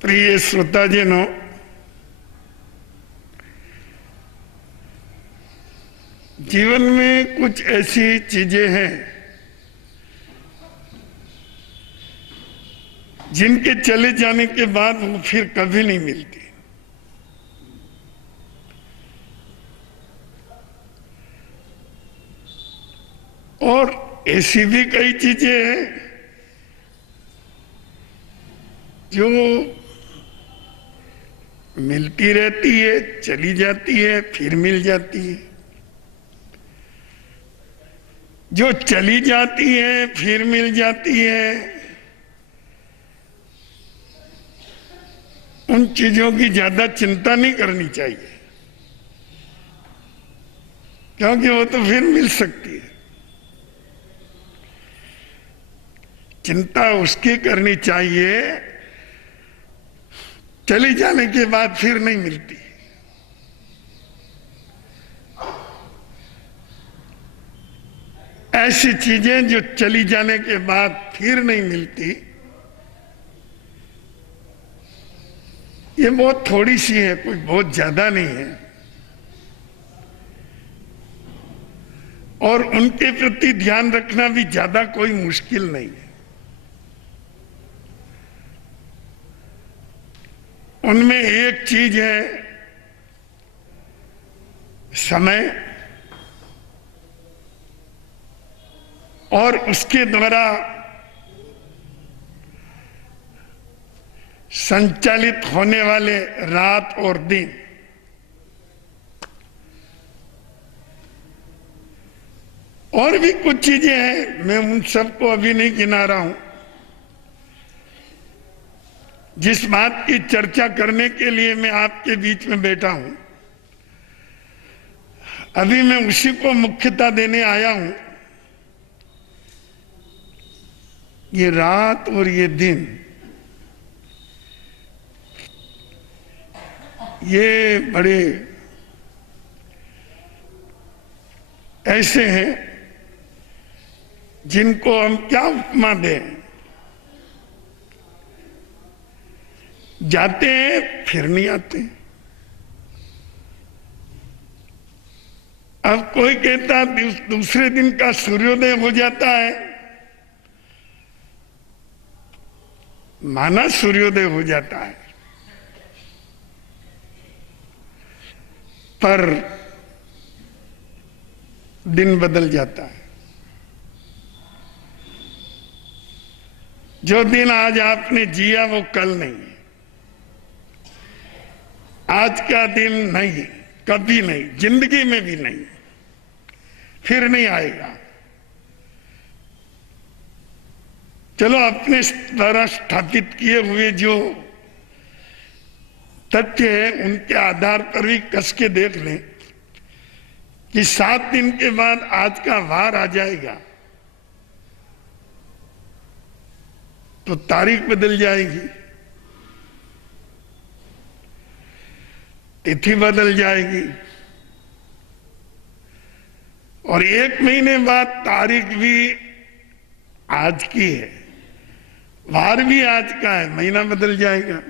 प्रिय श्रोताजनों, जीवन में कुछ ऐसी चीजें हैं जिनके चले जाने के बाद वो फिर कभी नहीं मिलती। और ऐसी भी कई चीजें हैं जो मिलती रहती है, चली जाती है, फिर मिल जाती है। जो चली जाती है फिर मिल जाती है, उन चीजों की ज्यादा चिंता नहीं करनी चाहिए, क्योंकि वो तो फिर मिल सकती है। चिंता उसकी करनी चाहिए चली जाने के बाद फिर नहीं मिलती। ऐसी चीजें जो चली जाने के बाद फिर नहीं मिलती, ये बहुत थोड़ी सी है, कोई बहुत ज्यादा नहीं है। और उनके प्रति ध्यान रखना भी ज्यादा कोई मुश्किल नहीं है। उनमें एक चीज है समय, और उसके द्वारा संचालित होने वाले रात और दिन। और भी कुछ चीजें हैं, मैं उन सबको अभी नहीं गिना रहा हूं। जिस बात की चर्चा करने के लिए मैं आपके बीच में बैठा हूं, अभी मैं उसी को मुख्यता देने आया हूं। ये रात और ये दिन, ये बड़े ऐसे हैं जिनको हम क्या उपमा दें। जाते हैं फिर नहीं आते। अब कोई कहता दूसरे दिन का सूर्योदय हो जाता है, माना सूर्योदय हो जाता है, पर दिन बदल जाता है। जो दिन आज आपने जिया वो कल नहीं है। आज का दिन नहीं, कभी नहीं, जिंदगी में भी नहीं, फिर नहीं आएगा। चलो अपने द्वारा स्थापित किए हुए जो तथ्य है उनके आधार पर भी कस के देख लें कि 7 दिन के बाद आज का वार आ जाएगा तो तारीख बदल जाएगी, तिथि बदल जाएगी, और 1 महीने बाद तारीख भी आज की है, वार भी आज का है, महीना बदल जाएगा।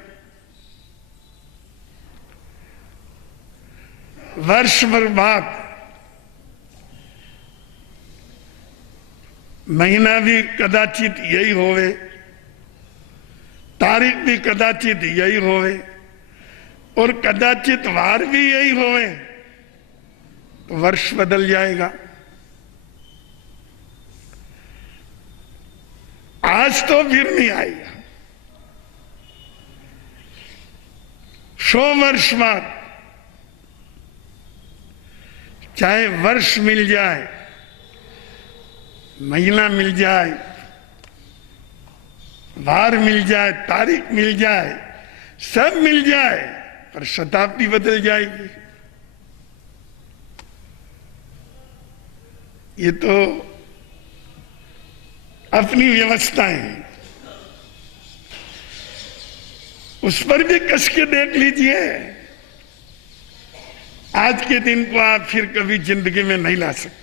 वर्ष भर बाद महीना भी कदाचित यही होवे, तारीख भी कदाचित यही होवे, और कदाचित वार भी यही होवे, तो वर्ष बदल जाएगा। आज तो फिर नहीं आएगा। 100 वर्ष बाद चाहे वर्ष मिल जाए, महीना मिल जाए, वार मिल जाए, तारीख मिल जाए, सब मिल जाए, पर शताब्दी बदल जाएगी। ये तो अपनी व्यवस्थाएं हैं, उस पर भी कस के देख लीजिए। आज के दिन को आप फिर कभी जिंदगी में नहीं ला सकते।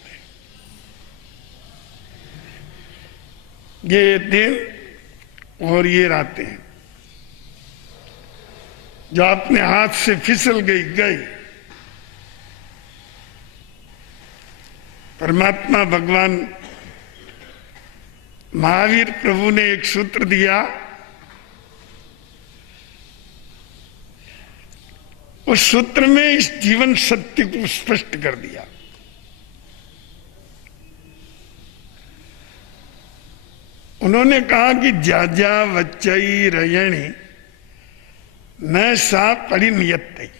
ये दिन और ये रातें जो अपने हाथ से फिसल गई। परमात्मा भगवान महावीर प्रभु ने एक सूत्र दिया, उस सूत्र में इस जीवन सत्य को स्पष्ट कर दिया। उन्होंने कहा कि जाजा वच्चई रयणी न सा परिनियत।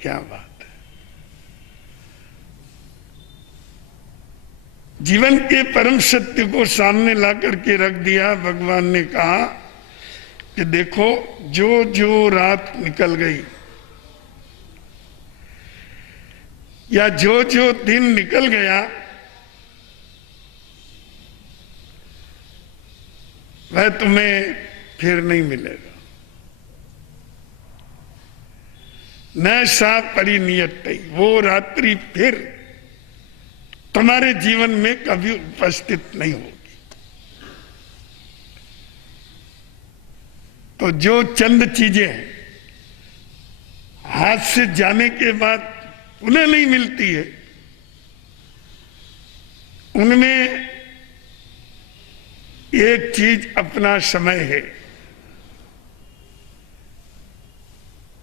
क्या बात है। जीवन के परम सत्य को सामने ला करके रख दिया। भगवान ने कहा कि देखो, जो जो रात निकल गई या जो जो दिन निकल गया, वह तुम्हें फिर नहीं मिलेगा। न सा परिनियत, वो रात्रि फिर तुम्हारे जीवन में कभी उपस्थित नहीं होगी। तो जो चंद चीजें हाथ से जाने के बाद उन्हें नहीं मिलती है, उनमें एक चीज अपना समय है।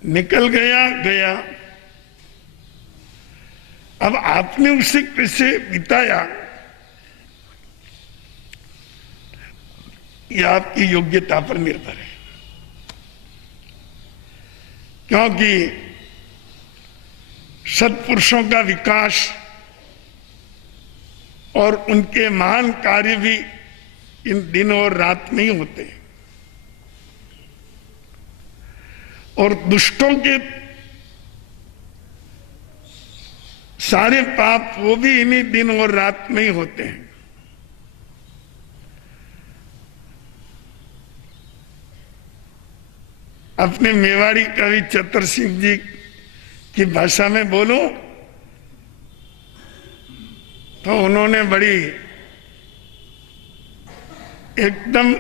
निकल गया गया, अब आपने उसे कैसे बिताया, यह आपकी योग्यता पर निर्भर है। क्योंकि सत्पुरुषों का विकास और उनके महान कार्य भी इन दिन और रात में ही होते हैं, और दुष्टों के सारे पाप वो भी इन्हीं दिन और रात में ही होते हैं। अपने मेवाड़ी कवि चतर सिंह जी की भाषा में बोलो तो उन्होंने बड़ी एकदम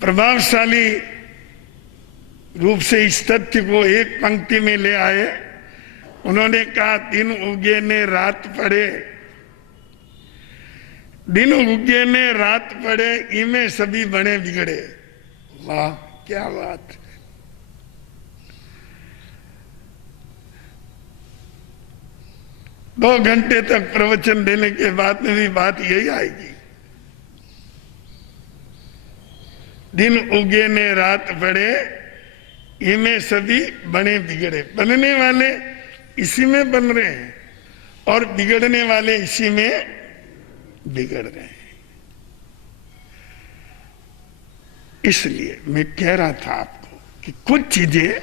प्रभावशाली रूप से इस तथ्य को एक पंक्ति में ले आए। उन्होंने कहा, दिन उगे ने रात पड़े, दिन उगे ने रात पड़े, इमे सभी बने बिगड़े। वाह, क्या बात। दो घंटे तक प्रवचन देने के बाद में भी बात यही आएगी। दिन उगे ने रात पड़े, इनमें सभी बने बिगड़े। बनने वाले इसी में बन रहे हैं और बिगड़ने वाले इसी में बिगड़ रहे हैं। इसलिए मैं कह रहा था आपको कि कुछ चीजें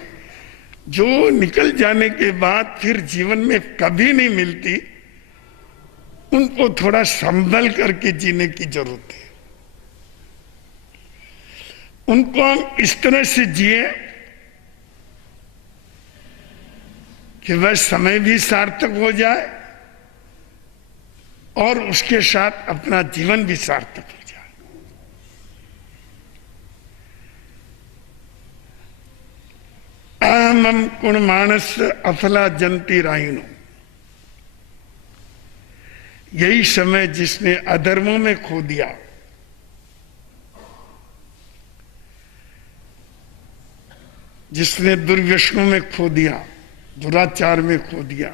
जो निकल जाने के बाद फिर जीवन में कभी नहीं मिलती, उनको थोड़ा संभल करके जीने की जरूरत है। उनको हम इस तरह से जिए कि वह समय भी सार्थक हो जाए और उसके साथ अपना जीवन भी सार्थक हो जाए। अहमम कुण मानस अफला जंती राइनो, यही समय जिसने अधर्मों में खो दिया, जिसने दुर्व्यसनों में खो दिया, दुराचार में खो दिया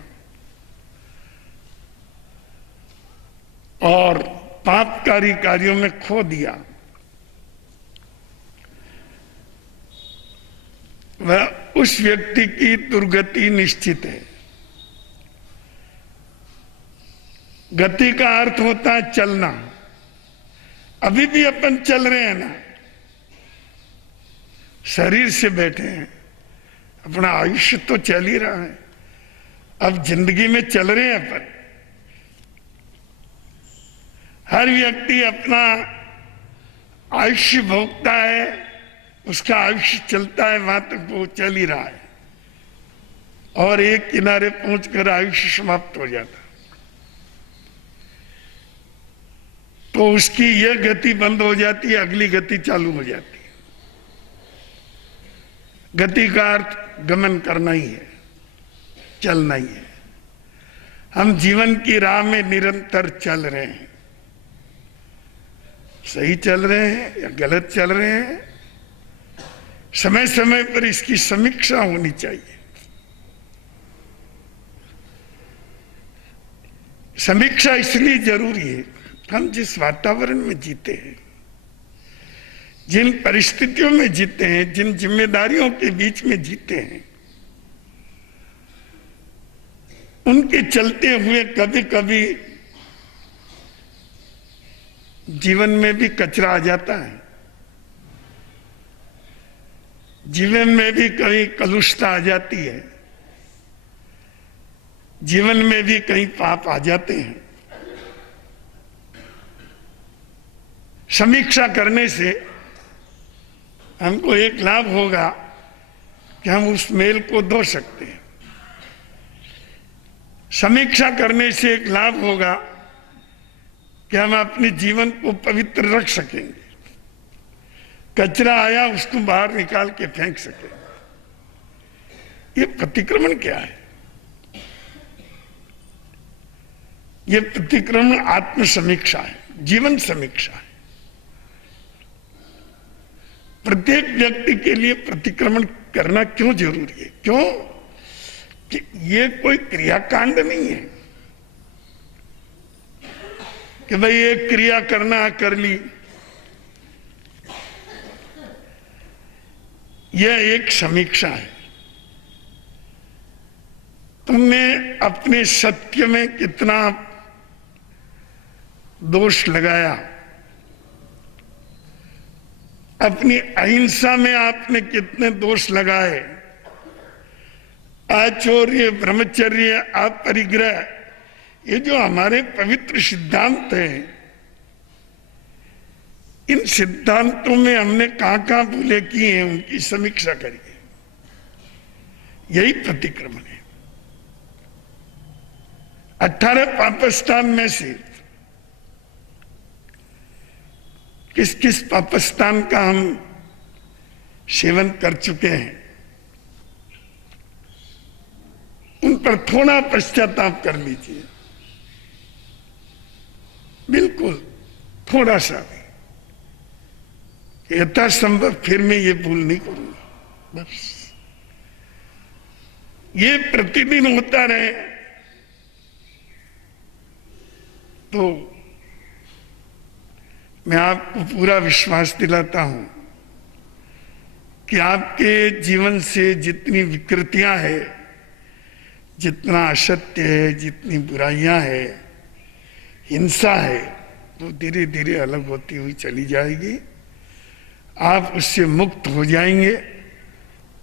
और पापकारी कार्यों में खो दिया, वह उस व्यक्ति की दुर्गति निश्चित है। गति का अर्थ होता है चलना। अभी भी अपन चल रहे हैं ना, शरीर से बैठे हैं, अपना आयुष्य तो चल ही रहा है। अब जिंदगी में चल रहे हैं अपन। हर व्यक्ति अपना आयुष्य भोगता है, उसका आयुष्य चलता है, वहां तक वो चल ही रहा है और एक किनारे पहुंचकर आयुष्य समाप्त हो जाता। तो उसकी यह गति बंद हो जाती है, अगली गति चालू हो जाती है। गति का अर्थ गमन करना ही है, चलना ही है। हम जीवन की राह में निरंतर चल रहे हैं। सही चल रहे हैं या गलत चल रहे हैं, समय समय पर इसकी समीक्षा होनी चाहिए। समीक्षा इसलिए जरूरी है, हम जिस वातावरण में जीते हैं, जिन परिस्थितियों में जीते हैं, जिन जिम्मेदारियों के बीच में जीते हैं, उनके चलते हुए कभी कभी जीवन में भी कचरा आ जाता है, जीवन में भी कहीं कलुषता आ जाती है, जीवन में भी कहीं पाप आ जाते हैं। समीक्षा करने से हमको एक लाभ होगा कि हम उस मेल को धो सकते हैं। समीक्षा करने से एक लाभ होगा कि हम अपने जीवन को पवित्र रख सकेंगे। कचरा आया उसको बाहर निकाल के फेंक सकेंगे। ये प्रतिक्रमण क्या है? ये प्रतिक्रमण आत्म समीक्षा है, जीवन समीक्षा है। प्रत्येक व्यक्ति के लिए प्रतिक्रमण करना क्यों जरूरी है? क्यों कि ये कोई क्रियाकांड नहीं है कि भाई एक क्रिया करना कर ली। यह एक समीक्षा है। तुमने अपने सत्य में कितना दोष लगाया, अपनी अहिंसा में आपने कितने दोष लगाए, आचौर्य, ब्रह्मचर्य, अपरिग्रह, ये जो हमारे पवित्र सिद्धांत हैं, इन सिद्धांतों में हमने कहां कहां भूले की हैं, उनकी समीक्षा करिए। यही प्रतिक्रमण है। 18 पापस्थान में से किस किस पापस्थान का हम सेवन कर चुके हैं, उन पर थोड़ा पश्चाताप कर लीजिए, बिल्कुल थोड़ा सा भी। यथासंभव फिर मैं ये भूल नहीं करूंगा। बस ये प्रतिदिन होता रहे तो मैं आपको पूरा विश्वास दिलाता हूं कि आपके जीवन से जितनी विकृतियां हैं, जितना असत्य है, जितनी बुराइयां हैं, हिंसा है, वो धीरे धीरे अलग होती हुई चली जाएगी। आप उससे मुक्त हो जाएंगे।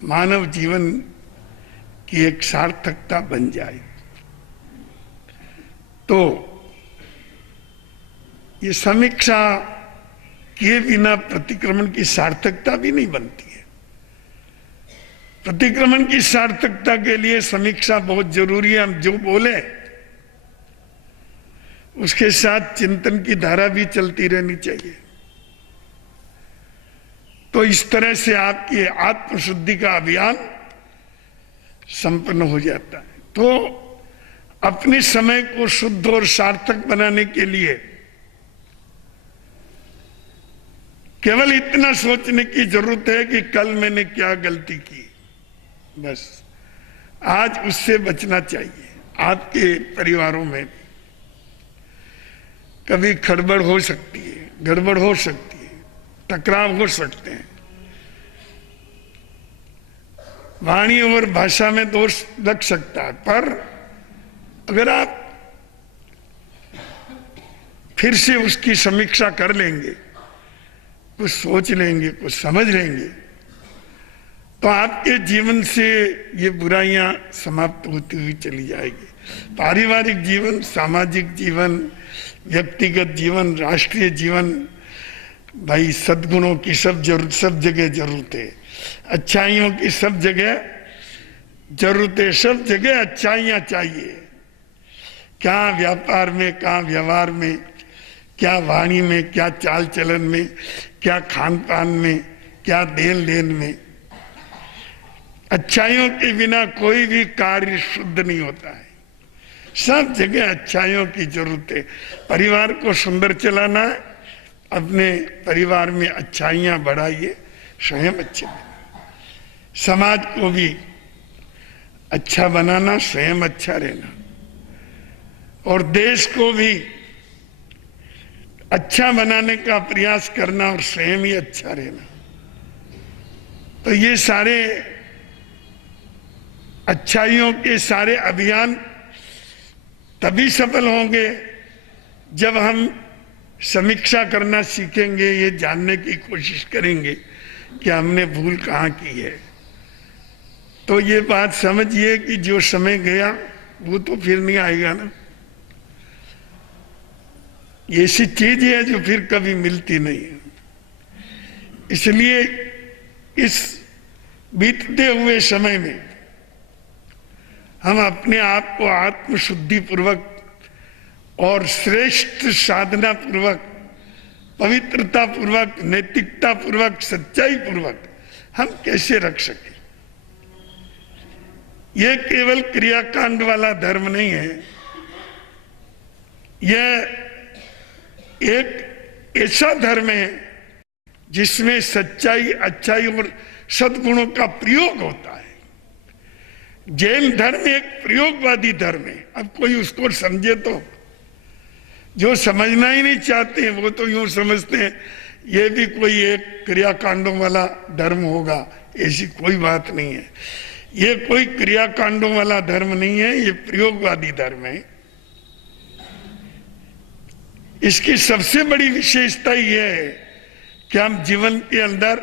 मानव जीवन की एक सार्थकता बन जाएगी। तो ये समीक्षा किए बिना प्रतिक्रमण की सार्थकता भी नहीं बनती है। प्रतिक्रमण की सार्थकता के लिए समीक्षा बहुत जरूरी है। हम जो बोले उसके साथ चिंतन की धारा भी चलती रहनी चाहिए। तो इस तरह से आपकी आत्मशुद्धि का अभियान संपन्न हो जाता है। तो अपने समय को शुद्ध और सार्थक बनाने के लिए केवल इतना सोचने की जरूरत है कि कल मैंने क्या गलती की, बस आज उससे बचना चाहिए। आपके परिवारों में कभी खड़बड़ हो सकती है, गड़बड़ हो सकती है, टकराव हो सकते हैं, वाणी और भाषा में दोष लग सकता है। पर अगर आप फिर से उसकी समीक्षा कर लेंगे, कुछ सोच लेंगे, कुछ समझ लेंगे, तो आपके जीवन से ये बुराइयां समाप्त होती हुई चली जाएगी। पारिवारिक जीवन, सामाजिक जीवन, व्यक्तिगत जीवन, राष्ट्रीय जीवन, भाई सद्गुणों की सब जगह जरूरत है। अच्छाइयों की सब जगह जरूरत है। सब जगह अच्छाइयां चाहिए। क्या व्यापार में, क्या व्यवहार में, क्या वाणी में, क्या चाल चलन में, क्या खान पान में, क्या देन लेन में, अच्छाइयों के बिना कोई भी कार्य शुद्ध नहीं होता है। सब जगह अच्छाइयों की जरूरत है। परिवार को सुंदर चलाना है, अपने परिवार में अच्छाइयां बढ़ाइए, स्वयं अच्छे बनिए। समाज को भी अच्छा बनाना, स्वयं अच्छा रहना, और देश को भी अच्छा बनाने का प्रयास करना और स्वयं ही अच्छा रहना। तो ये सारे अच्छाइयों के सारे अभियान तभी सफल होंगे जब हम समीक्षा करना सीखेंगे, ये जानने की कोशिश करेंगे कि हमने भूल कहाँ की है। तो ये बात समझिए कि जो समय गया वो तो फिर नहीं आएगा ना। ये ऐसी चीज है जो फिर कभी मिलती नहीं है। इसलिए इस बीतते हुए समय में हम अपने आप को आत्मशुद्धि पूर्वक और श्रेष्ठ साधना पूर्वक, पवित्रता पूर्वक, नैतिकता पूर्वक, सच्चाई पूर्वक हम कैसे रख सके। यह केवल क्रियाकांड वाला धर्म नहीं है, यह एक ऐसा धर्म है जिसमें सच्चाई, अच्छाई और सद्गुणों का प्रयोग होता है। जैन धर्म एक प्रयोगवादी धर्म है। अब कोई उसको समझे तो, जो समझना ही नहीं चाहते हैं वो तो यूं समझते हैं ये भी कोई एक क्रियाकांडों वाला धर्म होगा। ऐसी कोई बात नहीं है। ये कोई क्रियाकांडों वाला धर्म नहीं है, ये प्रयोगवादी धर्म है। इसकी सबसे बड़ी विशेषता यह है कि हम जीवन के अंदर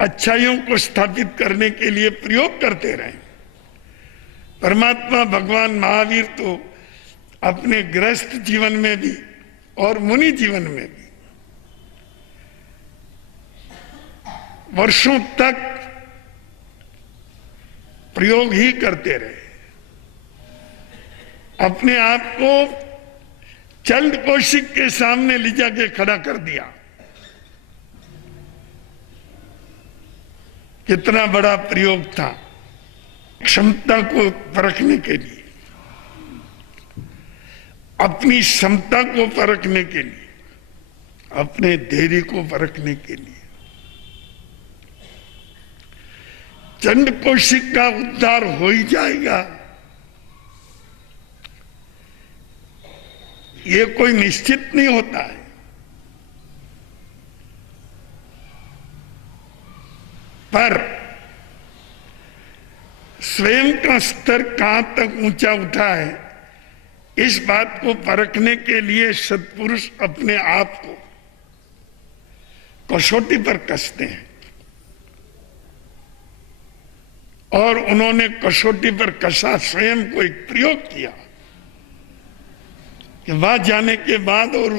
अच्छाइयों को स्थापित करने के लिए प्रयोग करते रहें। परमात्मा भगवान महावीर तो अपने गृहस्थ जीवन में भी और मुनि जीवन में भी वर्षों तक प्रयोग ही करते रहे। अपने आप को चंड कौशिक के सामने ले जाके खड़ा कर दिया। कितना बड़ा प्रयोग था क्षमता को परखने के लिए, अपनी क्षमता को परखने के लिए, अपने धैर्य को परखने के लिए। चंड कौशिक का उद्धार हो ही जाएगा, ये कोई निश्चित नहीं होता है। पर स्वयं का स्तर कहां तक ऊंचा उठा है, इस बात को परखने के लिए सत्पुरुष अपने आप को कसौटी पर कसते हैं। और उन्होंने कसौटी पर कसा, स्वयं को एक प्रयोग किया कि वहां जाने के बाद और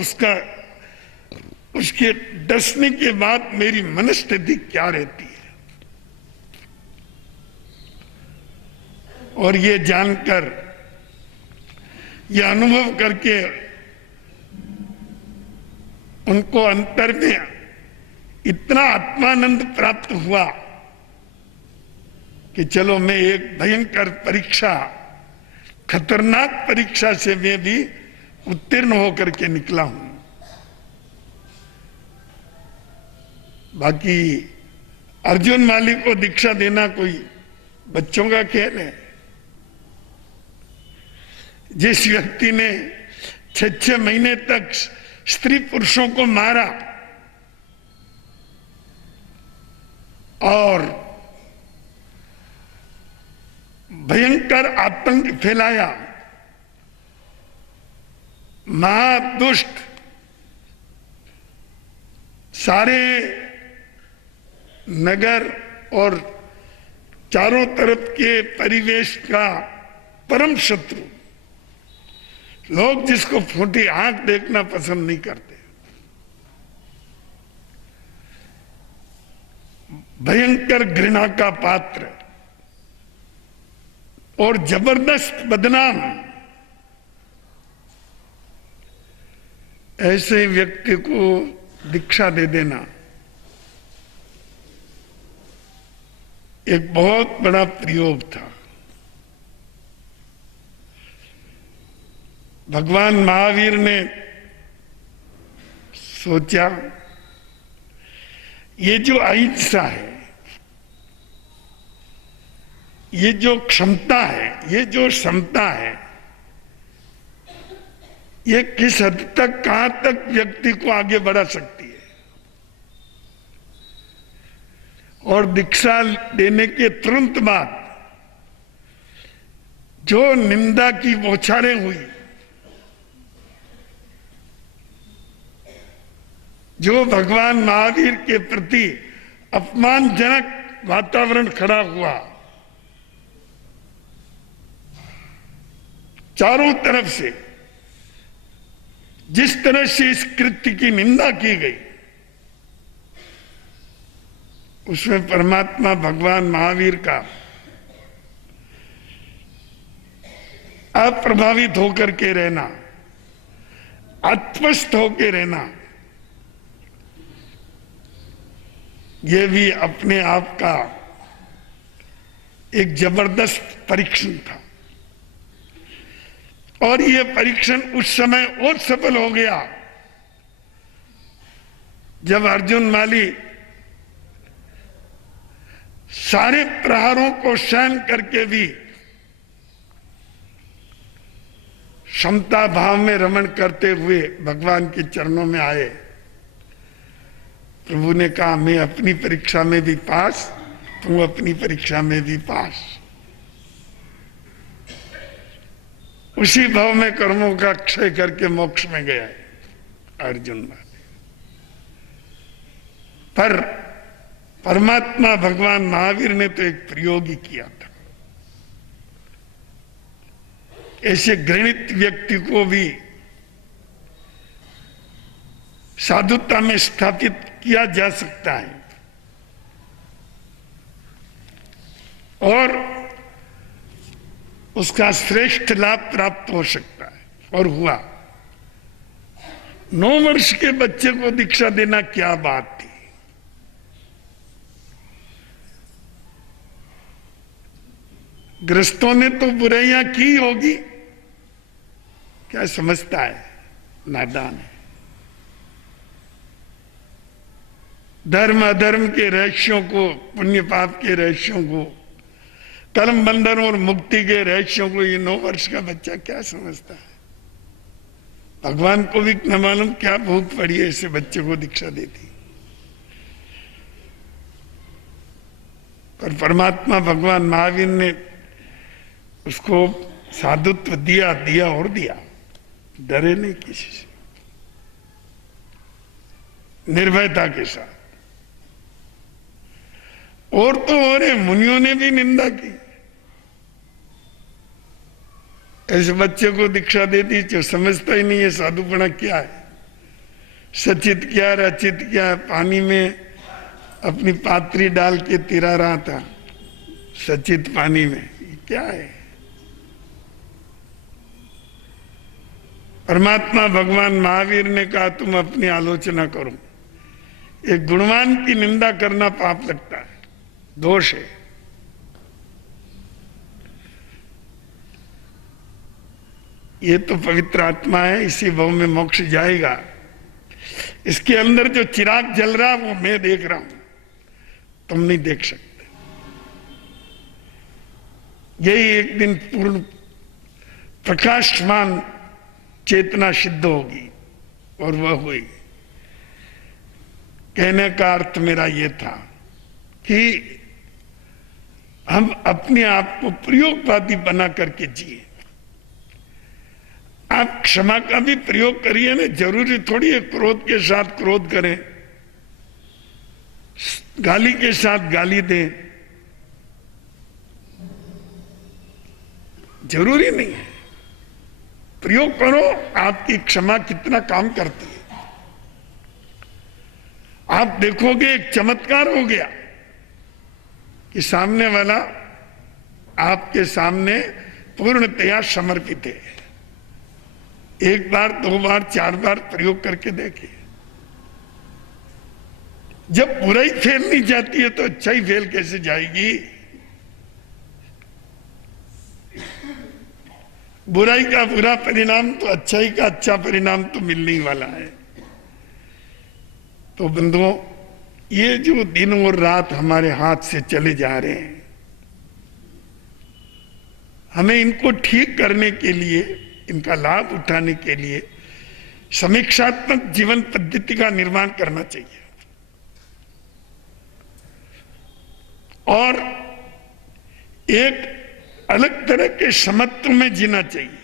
उसके डसने के बाद मेरी मनस्थिति क्या रहती है। और ये जानकर, यह अनुभव करके उनको अंतर में इतना आत्मानंद प्राप्त हुआ कि चलो मैं एक भयंकर परीक्षा, खतरनाक परीक्षा से मैं भी उत्तीर्ण होकर के निकला हूं। बाकी अर्जुन माली को दीक्षा देना कोई बच्चों का खेल है। जिस व्यक्ति ने 6 महीने तक स्त्री पुरुषों को मारा और भयंकर आतंक फैलाया, महादुष्ट, सारे नगर और चारों तरफ के परिवेश का परम शत्रु, लोग जिसको फूटी आंख देखना पसंद नहीं करते, भयंकर घृणा का पात्र और जबरदस्त बदनाम, ऐसे व्यक्ति को दीक्षा दे देना एक बहुत बड़ा प्रयोग था। भगवान महावीर ने सोचा ये जो अहिंसा है, ये जो क्षमता है, ये जो समता है, ये किस हद तक, कहां तक व्यक्ति को आगे बढ़ा सकती है। और दीक्षा देने के तुरंत बाद जो निंदा की बौछारें हुई, जो भगवान महावीर के प्रति अपमानजनक वातावरण खड़ा हुआ, चारों तरफ से जिस तरह से इस कृत्य की निंदा की गई, उसमें परमात्मा भगवान महावीर का अप्रभावित होकर के रहना, आत्मस्थ होकर रहना, यह भी अपने आप का एक जबरदस्त परीक्षण था। और यह परीक्षण उस समय और सफल हो गया जब अर्जुन माली सारे प्रहारों को सहन करके भी समता भाव में रमण करते हुए भगवान के चरणों में आए। प्रभु ने कहा, मैं अपनी परीक्षा में भी पास, तू अपनी परीक्षा में भी पास। उसी भाव में कर्मों का क्षय करके मोक्ष में गया है अर्जुन। पर परमात्मा भगवान महावीर ने तो एक प्रयोग ही किया था। ऐसे घृणित व्यक्ति को भी साधुता में स्थापित किया जा सकता है और उसका श्रेष्ठ लाभ प्राप्त हो सकता है। और हुआ। 9 वर्ष के बच्चे को दीक्षा देना क्या बात थी। गृहस्थों ने तो बुराइयां की होगी, क्या समझता है, नादान है। धर्म अधर्म के रहस्यों को, पुण्य पाप के रहस्यों को, कर्म बंधन और मुक्ति के रहस्यों को ये 9 वर्ष का बच्चा क्या समझता है। भगवान को भी न मालूम क्या भूख पड़ी है ऐसे बच्चे को दीक्षा देती। पर परमात्मा भगवान महावीर ने उसको साधुत्व दिया, दिया और दिया। डरे नहीं किसी से, निर्भयता के साथ। और तो और मुनियों ने भी निंदा की। ऐसे बच्चे को दीक्षा दे दी जो समझता ही नहीं है साधुपना क्या है, सचित क्या, रचित क्या। पानी में अपनी पात्री डाल के तिरा रहा था, सचित पानी में, क्या है। परमात्मा भगवान महावीर ने कहा, तुम अपनी आलोचना करो। एक गुणवान की निंदा करना पाप लगता है, दोष है। ये तो पवित्र आत्मा है, इसी भाव में मोक्ष जाएगा। इसके अंदर जो चिराग जल रहा है वो मैं देख रहा हूं, तुम नहीं देख सकते। यही एक दिन पूर्ण प्रकाशमान चेतना सिद्ध होगी, और वह हुई। कहने का अर्थ मेरा यह था कि हम अपने आप को प्रयोगवादी बना करके जिए। आप क्षमा का भी प्रयोग करिए ना, जरूरी थोड़ी है क्रोध के साथ क्रोध करें, गाली के साथ गाली दें, जरूरी नहीं है। प्रयोग करो, आपकी क्षमा कितना काम करती है। आप देखोगे एक चमत्कार हो गया कि सामने वाला आपके सामने पूर्णतया समर्पित है। एक बार, 2 बार, 4 बार प्रयोग करके देखिए। जब बुराई फेल नहीं जाती है तो अच्छाई फेल कैसे जाएगी। बुराई का बुरा परिणाम तो अच्छाई का अच्छा परिणाम तो मिलने ही वाला है। तो बंधुओं, ये जो दिन और रात हमारे हाथ से चले जा रहे हैं, हमें इनको ठीक करने के लिए, इनका लाभ उठाने के लिए समीक्षात्मक जीवन पद्धति का निर्माण करना चाहिए और एक अलग तरह के समत्व में जीना चाहिए,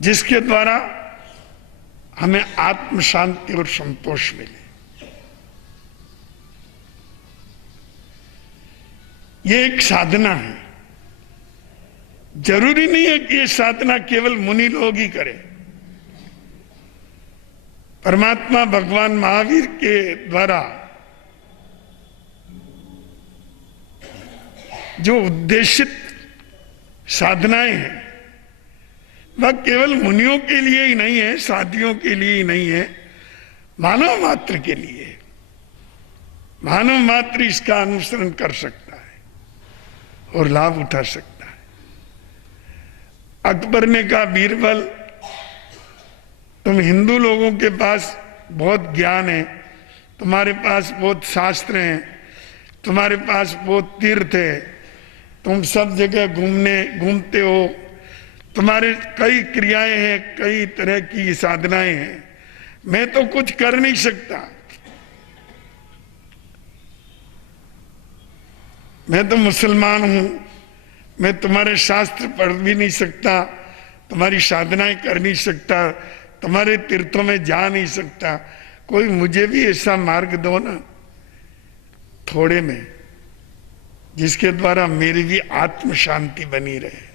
जिसके द्वारा हमें आत्म शांति और संतोष मिले। ये एक साधना है। जरूरी नहीं है कि ये साधना केवल मुनि लोग ही करें। परमात्मा भगवान महावीर के द्वारा जो उद्देशित साधनाएं हैं वह केवल मुनियों के लिए ही नहीं है, साधियों के लिए ही नहीं है, मानव मात्र के लिए। मानव मात्र इसका अनुसरण कर सकता है और लाभ उठा सकता है। अकबर ने कहा, बीरबल, तुम हिंदू लोगों के पास बहुत ज्ञान है, तुम्हारे पास बहुत शास्त्र हैं, तुम्हारे पास बहुत तीर्थ है, तुम सब जगह घूमते हो, तुम्हारे कई क्रियाएं हैं, कई तरह की साधनाएं हैं, मैं तो कुछ कर नहीं सकता, मैं तो मुसलमान हूं, मैं तुम्हारे शास्त्र पढ़ भी नहीं सकता, तुम्हारी साधनाएं कर नहीं सकता, तुम्हारे तीर्थों में जा नहीं सकता, कोई मुझे भी ऐसा मार्ग दो ना थोड़े में, जिसके द्वारा मेरी भी आत्म शांति बनी रहे।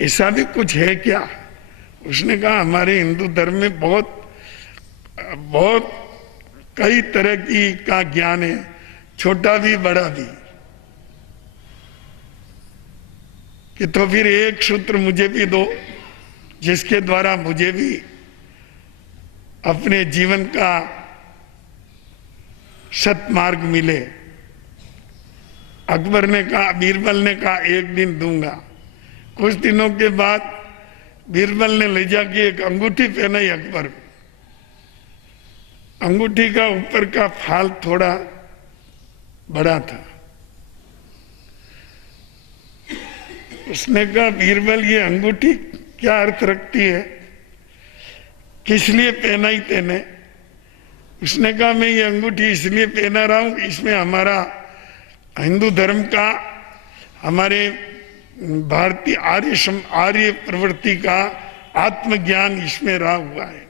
ऐसा भी कुछ है क्या? उसने कहा, हमारे हिंदू धर्म में बहुत कई तरह की का ज्ञान है, छोटा भी बड़ा भी, कि तो फिर एक सूत्र मुझे भी दो, जिसके द्वारा मुझे भी अपने जीवन का सत्मार्ग मिले। अकबर ने कहा, बीरबल ने कहा, एक दिन दूंगा। कुछ दिनों के बाद बीरबल ने ले जाके एक अंगूठी पहनाई अकबर को। अंगूठी का ऊपर का फाल थोड़ा बड़ा था। उसने कहा, बीरबल, ये अंगूठी क्या अर्थ रखती है, किस लिए पहनाई तेने? उसने कहा, मैं ये अंगूठी इसलिए पहना रहा हूं, इसमें हमारा हिंदू धर्म का, हमारे भारतीय आर्य प्रवृत्ति का आत्मज्ञान इसमें रहा हुआ है।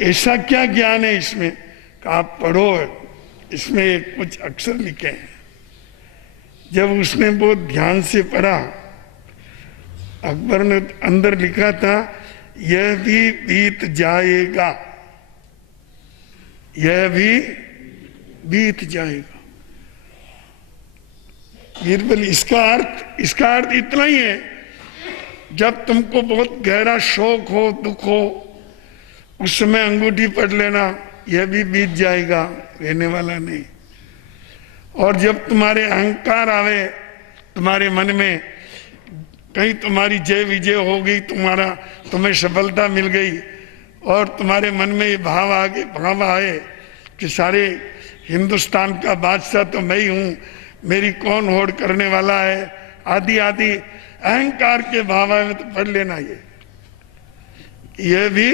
ऐसा क्या ज्ञान है इसमें? कहा, आप पढ़ो, इसमें कुछ अक्षर लिखे हैं। जब उसने बहुत ध्यान से पढ़ा, अकबर ने अंदर लिखा था, यह भी बीत जाएगा, यह भी बीत जाएगा। बीरबल, इसका अर्थ इतना ही है, जब तुमको बहुत गहरा शोक हो, दुख हो, उस समय अंगूठी पढ़ लेना, यह भी बीत जाएगा, रहने वाला नहीं। और जब तुम्हारे अहंकार आवे तुम्हारे मन में, कहीं तुम्हारी जय विजय हो गई, तुम्हें सफलता मिल गई और तुम्हारे मन में ये भाव आए कि सारे हिंदुस्तान का बादशाह तो मैं ही हूं, मेरी कौन होड़ करने वाला है, आदि आदि अहंकार के भाव आए तो पढ़ लेना, ये भी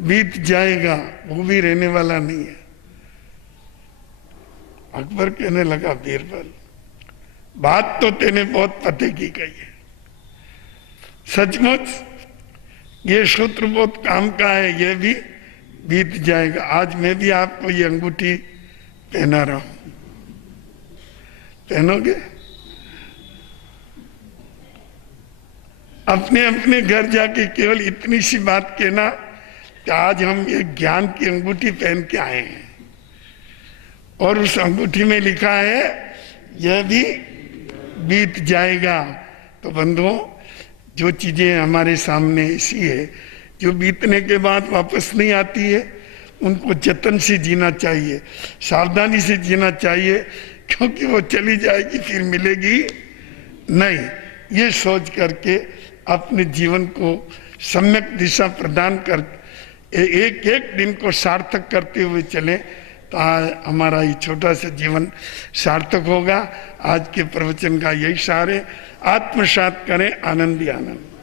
बीत जाएगा, वो भी रहने वाला नहीं है। अकबर कहने लगा, बीरबल, बात तो तेने बहुत पते की कही है, सचमुच ये सूत्र बहुत काम का है, ये भी बीत जाएगा। आज मैं भी आपको ये अंगूठी पहना रहा हूं, पहनोगे? अपने अपने घर जाके केवल इतनी सी बात कहना कि आज हम ये ज्ञान की अंगूठी पहन के आए हैं, और उस अंगूठी में लिखा है, यह भी बीत जाएगा। तो बंधुओं, जो चीजें हमारे सामने ऐसी है जो बीतने के बाद वापस नहीं आती है, उनको जतन से जीना चाहिए, सावधानी से जीना चाहिए, क्योंकि वो चली जाएगी फिर मिलेगी नहीं। ये सोच करके अपने जीवन को सम्यक दिशा प्रदान कर एक एक दिन को सार्थक करते हुए चले तो हमारा ये छोटा सा जीवन सार्थक होगा। आज के प्रवचन का यही सार है, आत्मसात करें, आनंद ही आनंद।